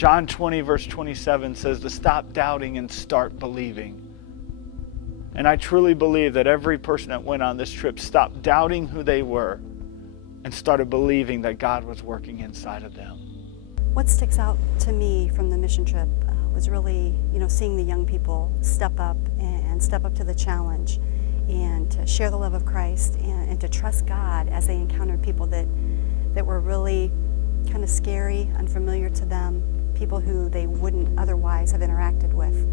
John 20 verse 27 says to stop doubting and start believing. And I truly believe that every person that went on this trip stopped doubting who they were and started believing that God was working inside of them. What sticks out to me from the mission trip was really, seeing the young people step up and step up to the challenge and to share the love of Christ and to trust God as they encountered people that were really kind of scary, unfamiliar to them, people who they wouldn't otherwise have interacted with.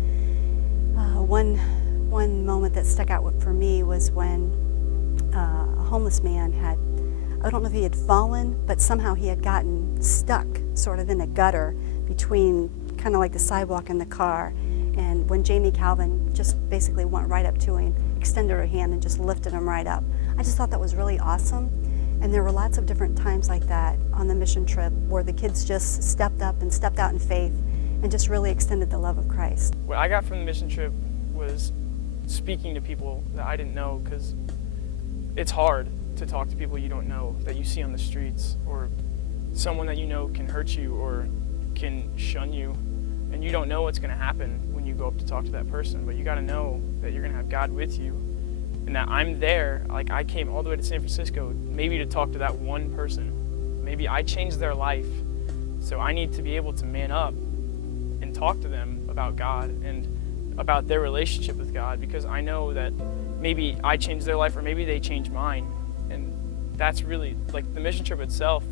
One moment that stuck out for me was when a homeless man I don't know if he had fallen, but somehow he had gotten stuck sort of in a gutter between kind of like the sidewalk and the car. And when Jamie Calvin just basically went right up to him, extended her hand and just lifted him right up. I just thought that was really awesome. And there were lots of different times like that on the mission trip where the kids just stepped up and stepped out in faith and just really extended the love of Christ. What I got from the mission trip was speaking to people that I didn't know, because it's hard to talk to people you don't know, that you see on the streets, or someone that you know can hurt you or can shun you, and you don't know what's going to happen when you go up to talk to that person. But you got to know that you're going to have God with you, and that I'm there. Like, I came all the way to San Francisco maybe to talk to that one person. Maybe I changed their life, so I need to be able to man up and talk to them about God and about their relationship with God, because I know that maybe I changed their life or maybe they changed mine. And that's really, like, the mission trip itself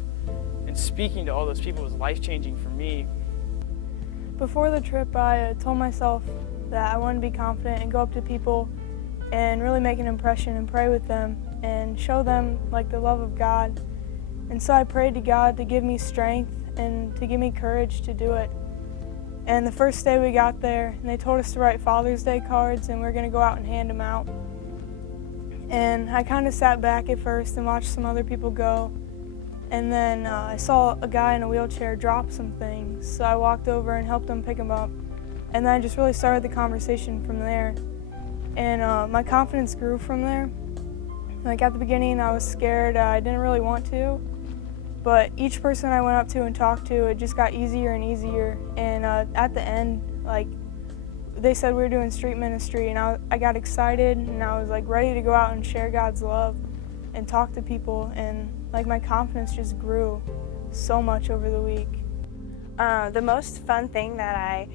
and speaking to all those people was life-changing for me. Before the trip, I told myself that I wanted to be confident and go up to people and really make an impression and pray with them and show them, like, the love of God. And so I prayed to God to give me strength and to give me courage to do it. And the first day we got there, and they told us to write Father's Day cards, and we were going to go out and hand them out. And I kind of sat back at first and watched some other people go. And then I saw a guy in a wheelchair drop some things, so I walked over and helped him pick them up. And then I just really started the conversation from there. And my confidence grew from there. Like, at the beginning, I was scared. I didn't really want to. But each person I went up to and talked to, it just got easier and easier. And at the end, like, they said we were doing street ministry, and I got excited, and I was, like, ready to go out and share God's love and talk to people. And, like, my confidence just grew so much over the week. The most fun thing that I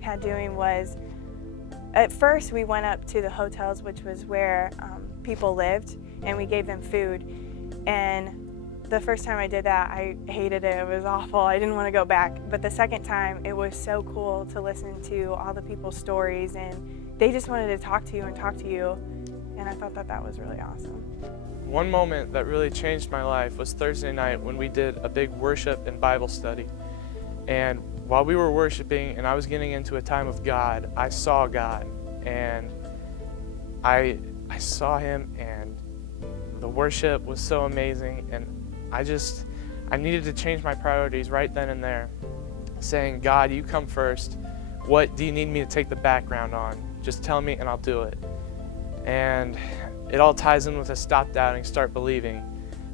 had doing was, at first we went up to the hotels, which was where people lived, and we gave them food. And the first time I did that, I hated it. It was awful. I didn't want to go back. But the second time, it was so cool to listen to all the people's stories, and they just wanted to talk to you and talk to you. And I thought that that was really awesome. One moment that really changed my life was Thursday night when we did a big worship and Bible study. And while we were worshiping and I was getting into a time of God, I saw God. And I saw Him, and the worship was so amazing. And I needed to change my priorities right then and there, saying, God, you come first. What do you need me to take the background on? Just tell me and I'll do it. And it all ties in with a stop doubting, start believing.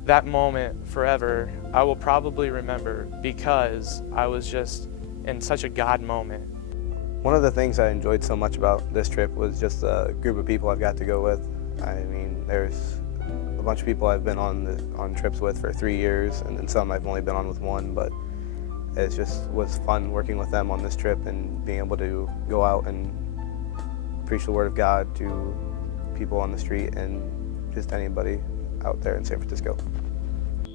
That moment forever, I will probably remember, because I was just in such a God moment. One of the things I enjoyed so much about this trip was just the group of people I've got to go with. I mean, there's a bunch of people I've been on trips with for 3 years, and then some I've only been on with 1, but it just was fun working with them on this trip and being able to go out and preach the Word of God to people on the street and just anybody out there in San Francisco.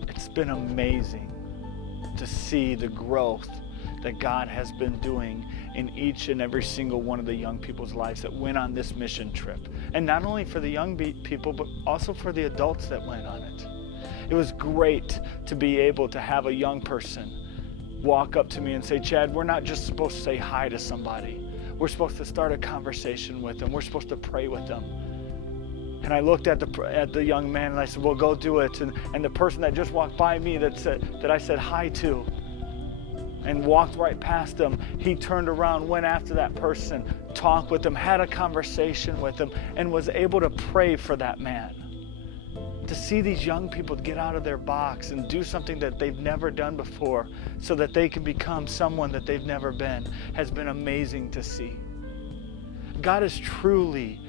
It's been amazing to see the growth that God has been doing in each and every single one of the young people's lives that went on this mission trip. And not only for the young people, but also for the adults that went on it. It was great to be able to have a young person walk up to me and say, Chad, we're not just supposed to say hi to somebody. We're supposed to start a conversation with them. We're supposed to pray with them. And I looked at the young man and I said, well, go do it. And the person that just walked by me that I said hi to and walked right past him, he turned around, went after that person, talked with them, had a conversation with them, and was able to pray for that man. to see these young people get out of their box and do something that they've never done before so that they can become someone that they've never been has been amazing to see. God is truly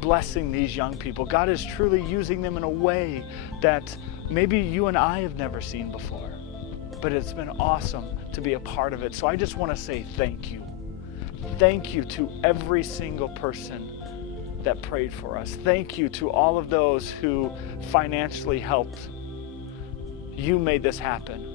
blessing these young people. God is truly using them in a way that maybe you and I have never seen before. But it's been awesome to be a part of it. So I just want to say thank you. Thank you to every single person that prayed for us. Thank you to all of those who financially helped. You made this happen.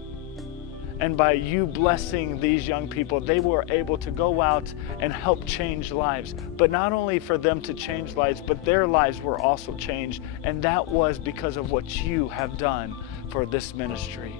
And by you blessing these young people, they were able to go out and help change lives. But not only for them to change lives, but their lives were also changed. And that was because of what you have done for this ministry.